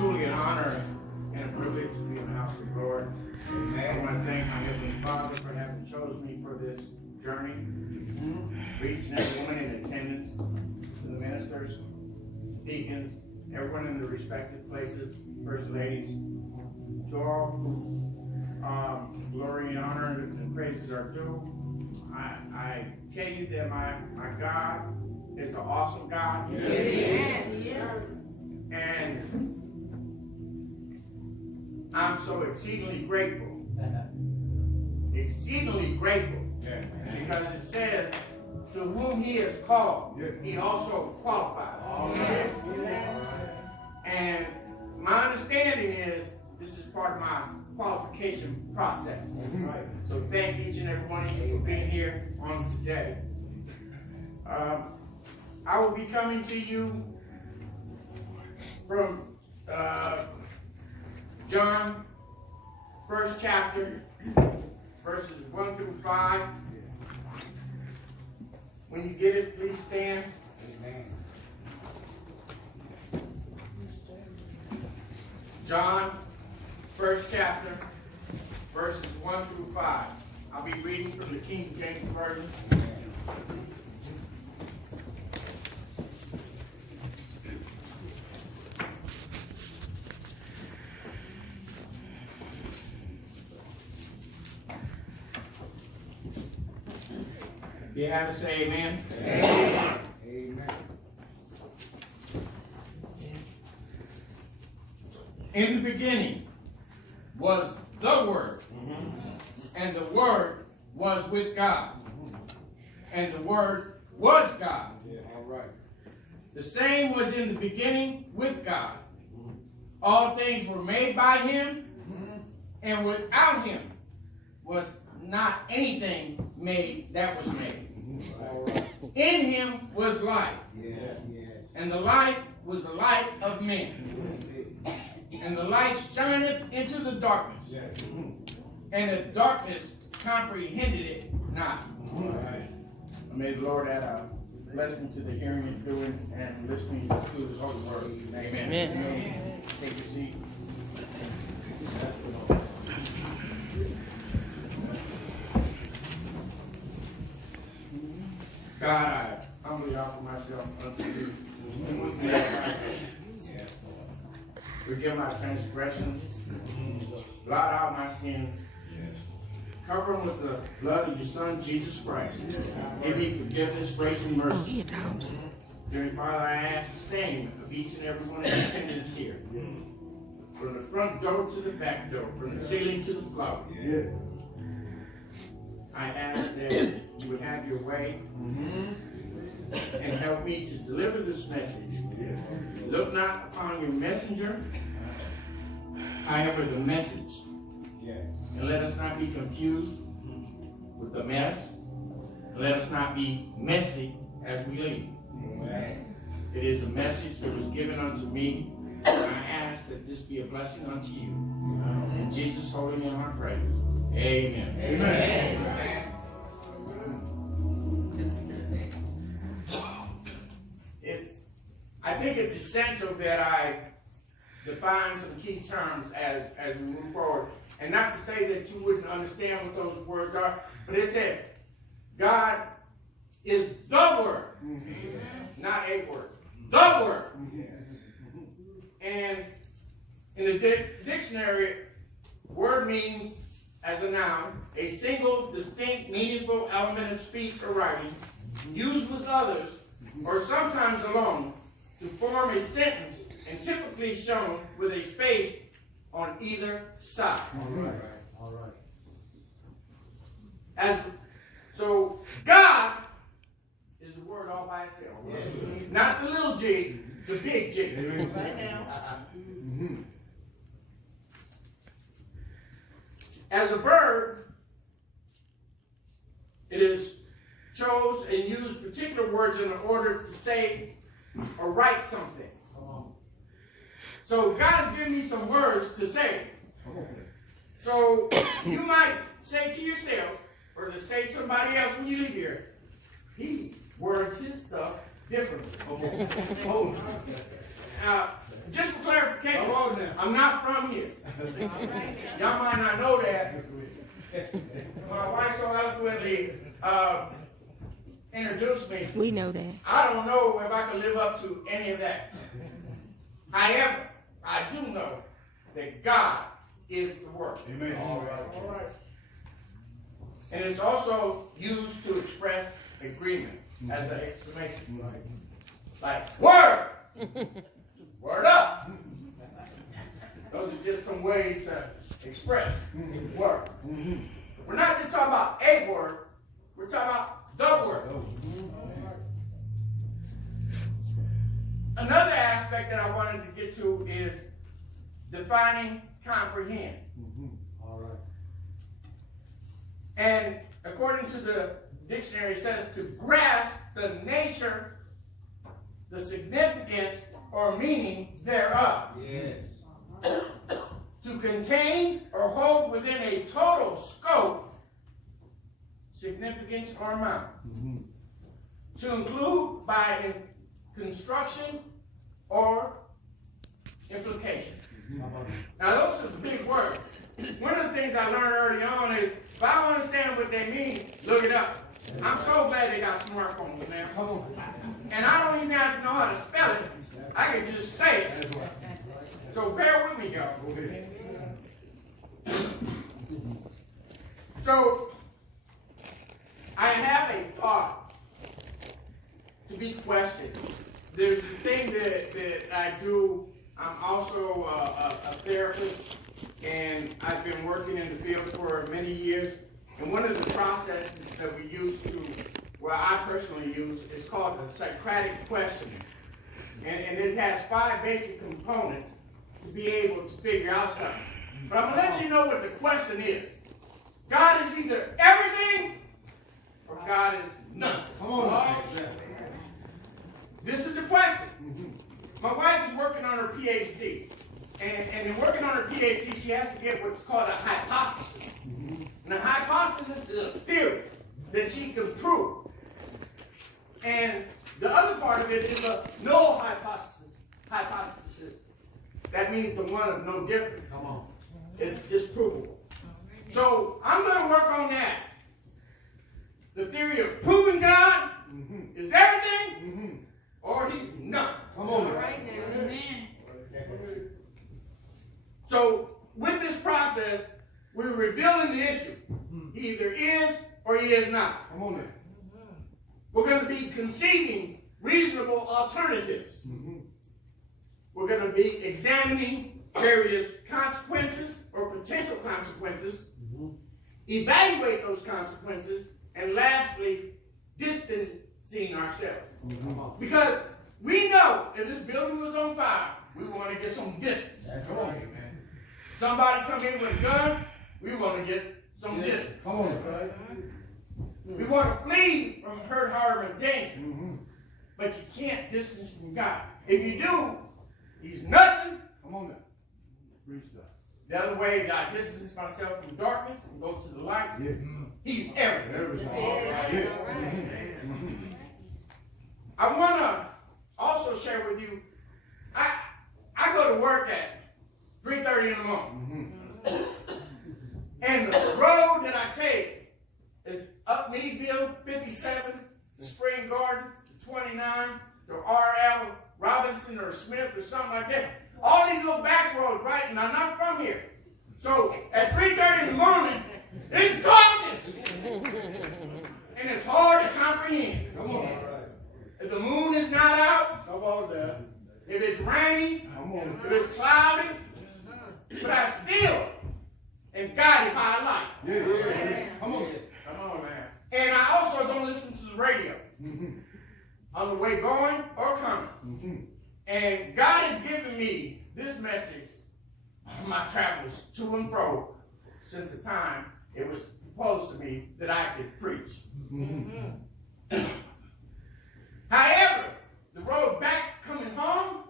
truly an honor and a privilege to be in the house of the Lord. Amen. I want to thank my Heavenly Father for having chosen me for this journey. For each and every one in attendance, to the ministers, deacons, everyone in the respective places, first ladies, to all who glory and honor and praises are due. I tell you that my God is an awesome God. Yes. And I'm so exceedingly grateful. Exceedingly grateful. Yeah. Because it says, to whom he is called, he also qualifies. And my understanding is this is part of my qualification process. So thank each and every one of you for being here on today. I will be coming to you from John, 1st chapter, verses 1 through 5. When you get it, please stand. Amen. John, 1st chapter, verses 1 through 5. I'll be reading from the King James Version. If you have it, say amen. Amen. Amen. In the beginning was the Word, and the Word was with God, and the Word was God. Yeah, all right. The same was in the beginning with God. All things were made by him, and without him was not anything made that was made. All right. In him was life, Yeah, yeah. and the life was the light of men. And the light shineth into the darkness, Yeah. and the darkness comprehended it not. All right. May the Lord add a blessing to the hearing and doing and listening to his holy word. Amen. Amen. Take your seat. God, I humbly offer myself unto you. Forgive my transgressions. Blot out my sins. Cover them with the blood of your Son, Jesus Christ. Give me forgiveness, grace, and mercy. Dear Father, I ask the same of each and every one of the attendants here. From the front door to the back door, from the ceiling to the floor. Yeah. I ask that you would have your way and help me to deliver this message. Look not upon your messenger, however the message. Yeah. And let us not be confused with the mess. Let us not be messy as we leave. Amen. It is a message that was given unto me, and I ask that this be a blessing unto you. In Jesus' holy name I pray. Amen. Amen. I think it's essential that I define some key terms as we move forward. And not to say that you wouldn't understand what those words are, but it said, God is the Word, not a word. The Word. And in the dictionary, word means, as a noun, a single, distinct, meaningful element of speech or writing, used with others, or sometimes alone, to form a sentence, and typically shown with a space on either side. All right. All right. So God is a word all by itself. Yes. Not the little G, the big G. Right now. As a verb, it is chose and used particular words in order to say or write something. So God has given me some words to say. So you might say to yourself, or to say to somebody else when you leave here, he words his stuff differently. Just for clarification. Come on now. I'm not from here. Y'all might not know that. My wife so eloquently introduced me. We know that. I don't know if I can live up to any of that. However, I do know that God is the Word. Amen. All right. All right. And it's also used to express agreement as an exclamation. Like, word! Word up! Those are just some ways to express word. We're not just talking about a word, we're talking about the word. Another aspect that I wanted to get to is defining comprehend. All right. And according to the dictionary, it says to grasp the nature, the significance, or meaning thereof. Yes. To contain or hold within a total scope, significance, or amount. To include by construction or implication. Now those are the big words. One of the things I learned early on is, if I don't understand what they mean, look it up. I'm so glad they got smartphones now. Come on. And I don't even have to know how to spell it. I can just say it. So bear with me, y'all. Go ahead. So, I have a thought to be questioned. There's a thing that I do. I'm also a therapist, and I've been working in the field for many years. And one of the processes that we use well, I personally use, is called the Socratic questioning. And it has 5 basic components to be able to figure out something. But I'm going to let you know what the question is. God is either everything or God is nothing. Come on. This is the question. My wife is working on her PhD. And in working on her PhD, she has to get what's called a hypothesis. And a hypothesis is a theory that she can prove. And the other part of it is a null hypothesis. That means the one of no difference. Come on. It's disprovable. So I'm going to work on that. The theory of proving God is everything or he's nothing. Come on. Amen. So with this process, we're revealing the issue. He either is or he is not. Come on there. We're going to be conceiving reasonable alternatives. We're going to be examining various consequences or potential consequences, evaluate those consequences, and lastly, distancing ourselves. Because we know if this building was on fire, we want to get some distance. Come on. Somebody come in with a gun, we want to get some distance. Come on. We want to flee from hurt, harm, and danger. But you can't distance from God. If you do, he's nothing. Come on now. Preach that. The other way that I distance myself from darkness and go to the light, Yeah. he's everything. Everything. All right. Yeah. I want to also share with you, I go to work at 3:30 in the morning. And the road that I take is up Meadville, 57, to Spring Garden, to 29, to RL, Robinson or Smith or something like that. All these little back roads, right? And I'm not from here. So at 3:30 in the morning, it's darkness. And it's hard to comprehend. Come on. If the moon is not out, Come on there. if it's raining, Come on. if it's cloudy, but I still am guided by a light. Yeah. Come on. Come on, man. And I also don't listen to the radio on the way going or coming. And God has given me this message on my travels to and fro since the time it was proposed to me that I could preach. However, the road back coming home,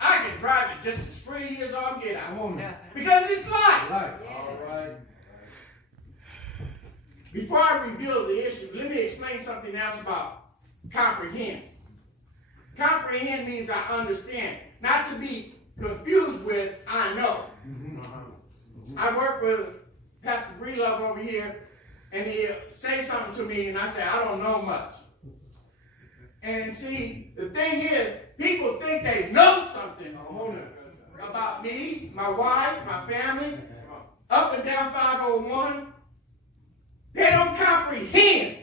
I can drive it just as free as I'll get Come out. on now. Because it's light. Right. All right. Before I reveal the issue, let me explain something else about comprehend. Comprehend means I understand. Not to be confused with I know. I work with Pastor Breelove over here, and he'll say something to me, and I say, I don't know much. And see, the thing is, people think they know something about me, my wife, my family, up and down 501. They don't comprehend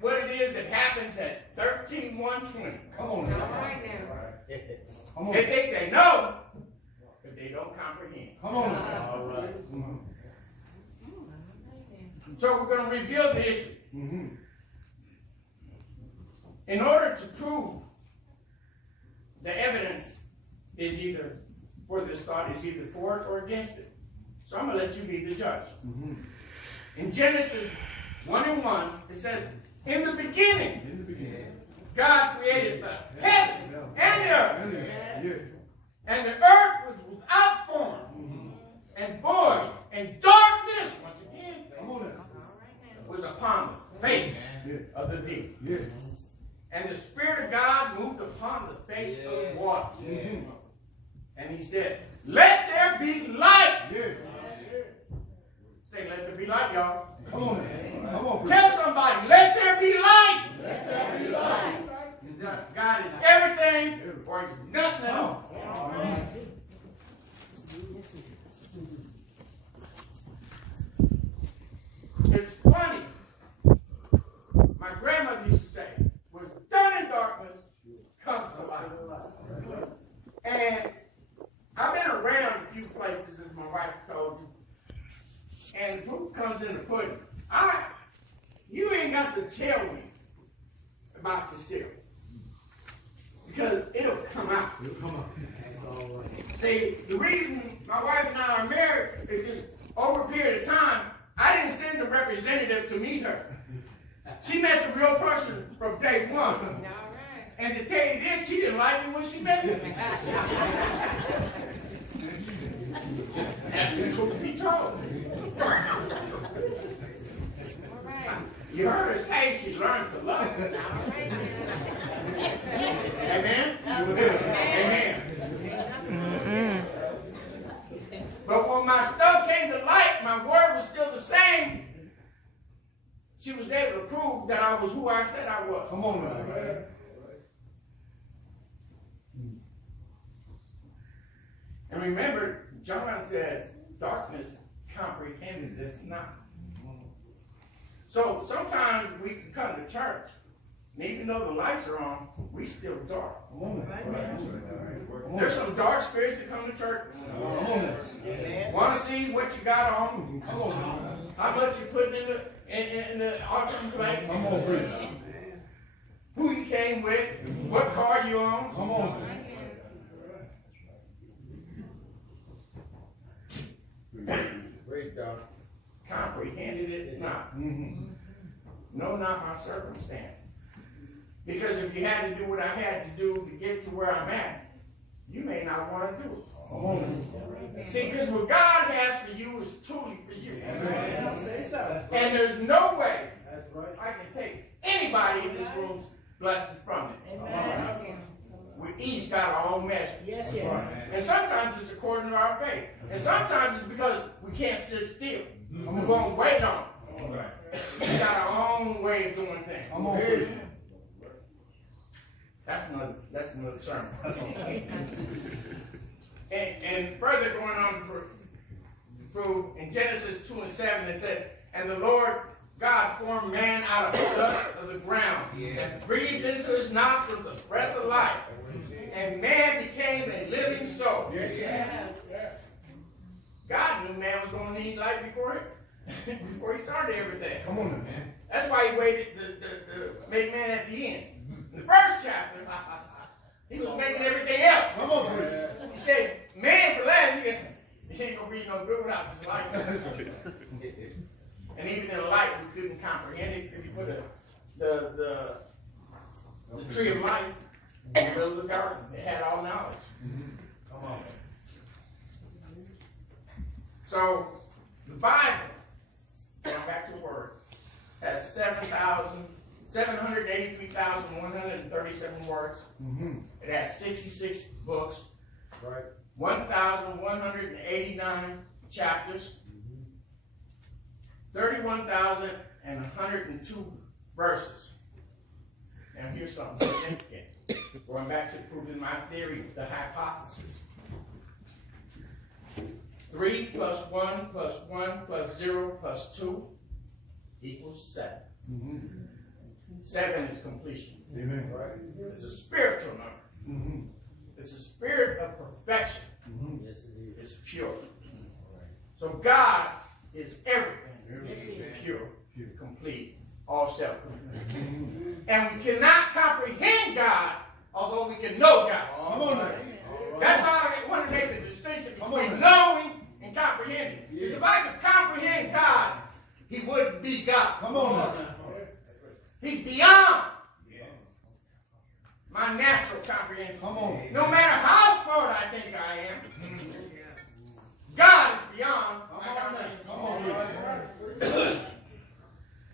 what it is that happens at 13120. Come on All now. right now. Come on. They think they know, but they don't comprehend. Come on now. All right. So we're going to reveal the issue. In order to prove the evidence is either for this thought is either for it or against it. So I'm going to let you be the judge. In Genesis 1:1, it says, in the beginning, God created the heaven and the earth. Yes. And the earth was without form and void, and darkness, once again, Come on now. was upon the face Yeah. of the deep. Yeah. And the Spirit of God moved upon the face of the water. And he said, let there be light. Yeah. Say, let there be light, y'all. Come on now. Come on. Tell somebody, let there be light. Let there be light. God is everything or he's nothing else. It's funny. My grandmother used to say, what's done in darkness comes to light. And I've been around a few places, as my wife told you, and who comes in the pudding? You ain't got to tell me about yourself. Because it'll come out. Come on. See, the reason my wife and I are married is just over a period of time, I didn't send a representative to meet her. She met the real person from day one. All right. And to tell you this, she didn't like me when she met me. That's the truth be told. All right. You heard her say she learned to love. All right now. Amen? Amen. But when my stuff came to light, my word was still the same. She was able to prove that I was who I said I was. Come on now. And remember, John said, darkness comprehended this not. So sometimes we can come to church, and even though the lights are on, we still dark. Come on now. There's some dark spirits that come to church. Come on now. Want to see what you got on, Come on now. how much you put in the offering plate, Come on, preach. who you came with, what car you on. Come on. Great God. Comprehended it not. No, not my circumstance. Because if you had to do what I had to do to get to where I'm at, you may not want to do it. Come on. See, because what God has for you is truly for you. Say so. And there's no way That's right. I can take anybody in this room's blessings from it. Amen. We each got our own measure. Yes, yes. And sometimes it's according to our faith. And sometimes it's because we can't sit still. We won't wait on it. We got our own way of doing things. Come on, preach. That's another sermon. And further going on to prove, in Genesis 2:7 it said, and the Lord God formed man out of the dust of the ground and breathed into his nostrils the breath of life. And man became a living soul. God knew man was going to need life before he started everything. Come on now. That's why he waited to make man at the end. In the first chapter, he was making everything else. Come on, preach. He said, man, for last, he ain't going to be no good without this light. And even in the light, we couldn't comprehend it. If you put the tree of life in the middle of the garden, it had all knowledge. Come on. So, the Bible, going back to words, has 783,137 words. It has 66 books, Right. 1,189 chapters, 31,102 verses. Now here's something significant. Going back to proving my theory, the hypothesis. 3 plus 1 plus 1 plus 0 plus 2 equals 7. 7 is completion. Amen. Right. It's a spiritual number. It's a spirit of perfection. Yes, it is. It's pure. So God is everything. Yes, He is. Pure, complete, all self-complete. And we cannot comprehend God, although we can know God. Come on now. All right. That's why I want to make the distinction Come between on. knowing and comprehending. Because if I could comprehend God, He wouldn't be God. Come on now. He's beyond my natural comprehension. Come on. No matter how smart I think I am, God is beyond my comprehension. Come on.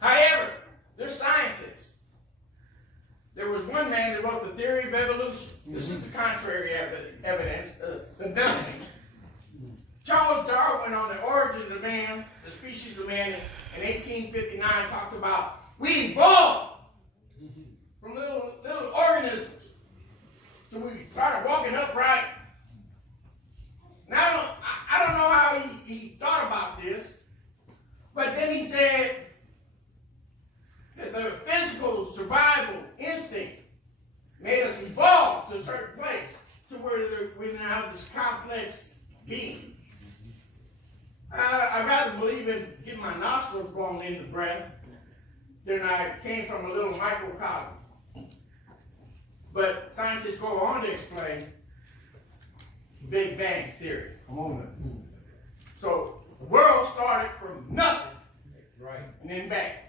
However, there's scientists. There was one man that wrote the theory of evolution. This is the contrary evidence, the nothing. Charles Darwin, on the origin of man, the species of man, in 1859, talked about we evolved from little organisms till we started walking upright. And I don't know how he thought about this, but then he said that the physical survival instinct made us evolve to a certain place to where we now have this complex being. I'd rather believe in getting my nostrils blown into breath than I came from a little microcosm. But scientists go on to explain Big Bang Theory. Come on now. So the world started from nothing That's right. and then back.